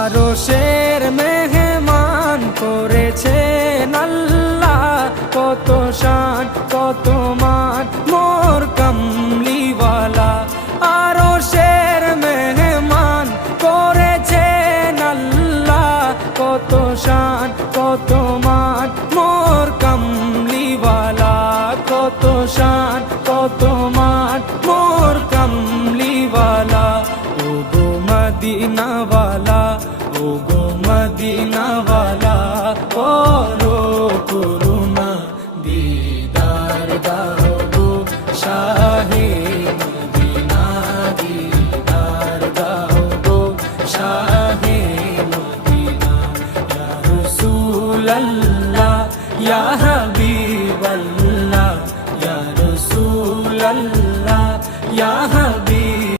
আরশের মেহমান করেছেন আল্লাহ, কত শান কত মান মোর কামলিওয়ালা। আরশের মেহমান করেছেন আল্লাহ, কত শান কত মান মোর কামলিওয়ালা, কত শান কত মান মোর কামলিওয়ালা। ও গো মদিনাওয়ালা